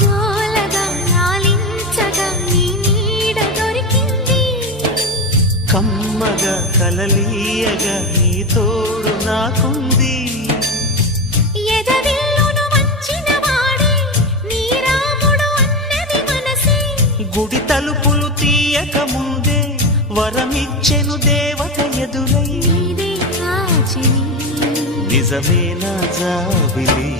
జోలగా లాలించగా నీ నీడ దొరికింది, కమ్మగా కలలీయగా నీ తోడు నాకుంది. ఎదవిల్లును వంచిన వాడే నీ రాముడు అన్నది మనసే, గుడి తలుపులు తీయక ముందే వరమిచ్చెను దేవత ఎదురై. నీదే కాచిని నిజమేనా జాబిలి